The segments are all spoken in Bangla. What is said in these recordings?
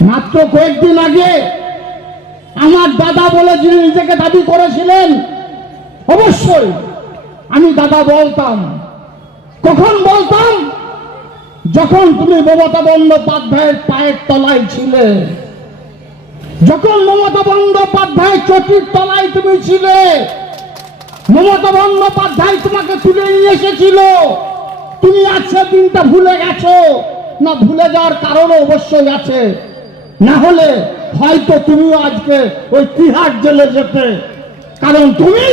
মাত্র কয়েকদিন আগে আমার দাদা বলে যিনি নিজেকে দাবি করেছিলেন, অবশ্যই আমি দাদা বলতাম। কখন বলতাম? যখন তুমি মমতা বন্দ্যোপাধ্যায়ের পায়ের তলায় ছিলে। যখন মমতা বন্দ্যোপাধ্যায় চটির তলায় তুমি ছিলে। মমতা বন্দ্যোপাধ্যায় তোমাকে তুলে নিয়ে এসেছিল। তুমি আজকে দিনটা ভুলে গেছো। না, ভুলে যাওয়ার কারণও অবশ্যই আছে। না হলে হয়তো তুমিও আজকে ওই তিহার জেলে যেতে। কারণ তুমি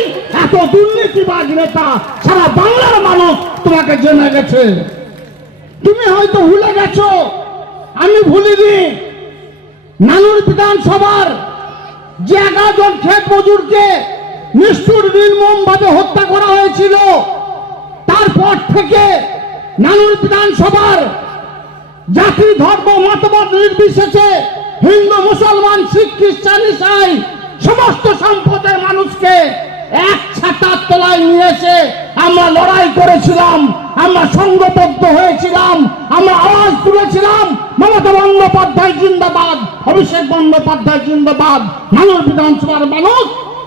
এত দুর্নীতিবাজ নেতা, সারা বাংলার মানুষ তোমাকে জেনে গেছে। তুমি হয়তো ভুলে গেছো, আমি ভুলিনি। নানুর বিধানসভার যে এগারো জন ক্ষেত মজুরকে নিষ্ঠুর নির্মম ভাবে হত্যা করা হয়েছিল, তারপর থেকে নানুর বিধানসভার জাতি, ধর্ম, মতবাদ নির্বিশেষে হিন্দু, মুসলমান, শিখ, খ্রিস্টান, ইসাই, সমস্ত সম্প্রদায়ের মানুষকে এক ছাতার তলায় নিয়ে এসে আমরা লড়াই করেছিলাম, আমরা সংঘবদ্ধ হয়েছিলাম, আমরা আওয়াজ তুলেছিলাম, মমতা বন্দ্যোপাধ্যায় জিন্দাবাদ, অভিষেক বন্দ্যোপাধ্যায় জিন্দাবাদ, মানুষ বিধানসভার মানুষ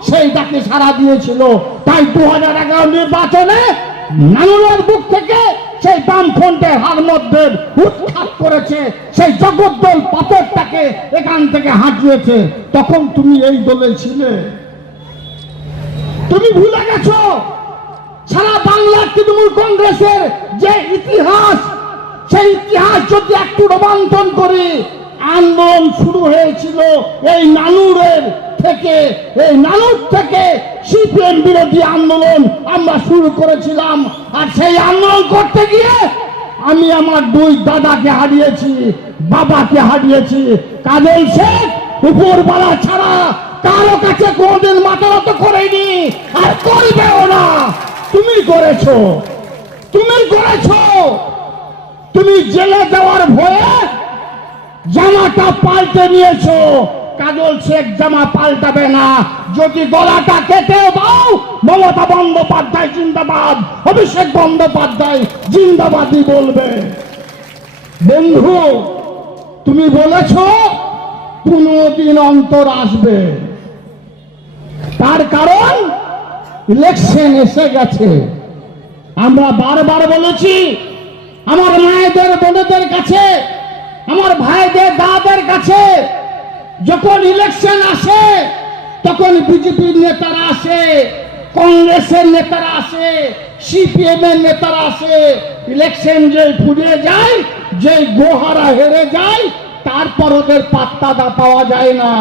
সেই ডাকে সাড়া দিয়েছিল। তাই দু হাজার এগারো নির্বাচনে নানুরের বুক থেকে সেই হার মধ্যে উৎখাত করেছে, সেই জগদ্দল পাথরটাকে এখান থেকে হাঁটিয়েছে। তখন তুমি এই দলে ছিলে। তুমি ভুলে গেছো, সারা বাংলার তৃণমূল কংগ্রেসের যে ইতিহাস, সেই ইতিহাস যদি একটু রোমান্তন করি, আন্দোলন শুরু হয়েছিল এই নানুরের থেকে, এই নানুর থেকে সিপিএম বিরোধী আন্দোলন আমরা শুরু করেছিলাম। আর সেই আন্দোলন করতে গিয়ে আমি আমার দুই দাদাকে হারিয়েছি, বাবাকে হারিয়েছি। কাজল শেখ উপরবালা ছাড়া কারও কাছে কোনদিন মাথা নত করেনি। আর করবেও না। তুমি করেছ। তুমি করেছ। তুমি জেলে যাওয়ার ভয়ে জামাটা পাল্টে নিয়েছো। কাজল শেখ জামা পাল্টাবে না। যদি গলাটা কেটে দাও, মমতা বন্দ্যোপাধ্যায় জিন্দাবাদ, অভিষেক বন্দ্যোপাধ্যায় জিন্দাবাদই বলবে। বন্ধু, তুমি বলেছ, পনেরো দিন অন্তর আসবে। তার কারণ ইলেকশন এসে গেছে। আমরা বারবার বলেছি, আমার মায়েদের, বোনেদের কাছে, আমার ভাইদের, দাদাদের কাছে যখন ইলেকশন আসে, তখন বিজেপির নেতারা আসে, কংগ্রেসের নেতারা আসে সিপিএম এর নেতারা আসে। ইলেকশন যে ফুরিয়ে যায় যে গোহারা হেরে যায়, তারপর ওদের পাত্তা দা পাওয়া যায় না।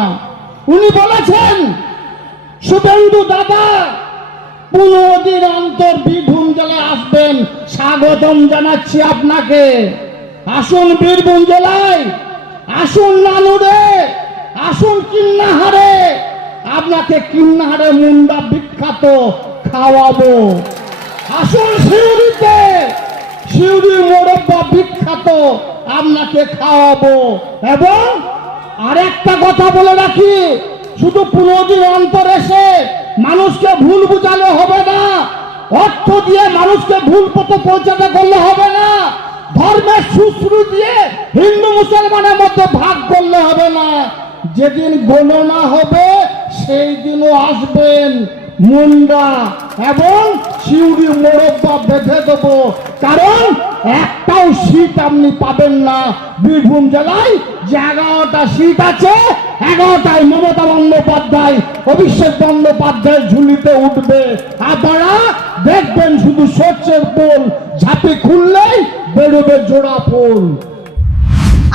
উনি বলেছেন শুভেন্দু দাদা পনেরো দিন অন্তর বীরভূম জেলায় আসবেন। স্বাগতম জানাচ্ছি আপনাকে। আসুন বীরভূম জেলায়, আসুন নানুরে কিন্নাহারে? আপনাকে কিন্নাহারে মুন্ডা বিখ্যাত খাওয়াবো। আসুন শিউরিতে শিউরি মোরব্বা বিখ্যাত আপনাকে খাওয়াবো। এবং আরেকটা কথা বলে রাখি, শুধু পনেরো দিন অন্তর এসে মানুষকে ভুল বুঝালে হবে না। অর্থ দিয়ে মানুষকে ভুল পথে পৌঁছাতে করলে হবে না। ধর্মের সুশ্রু দিয়ে হিন্দু মুসলমানের মধ্যে ভাগ করলে হবে না। যেদিন গণনা হবে, সেই দিনও আসবেন মুন্ডা এবং শিউরি মোরব্বা বেঁধে দেবো। কারণ একটাও সিট আপনি পাবেন না। বীরভূম জেলায় যে এগারোটা সিট আছে, এগারোটায় মমতা বন্দ্যোপাধ্যায়, অভিষেক বন্দ্যোপাধ্যায় ঝুলিতে উঠবে। আপনারা দেখবেন শুধু সর্ষের পোল ঝাঁপি খুললেই বেরোবে জোড়া ফুল।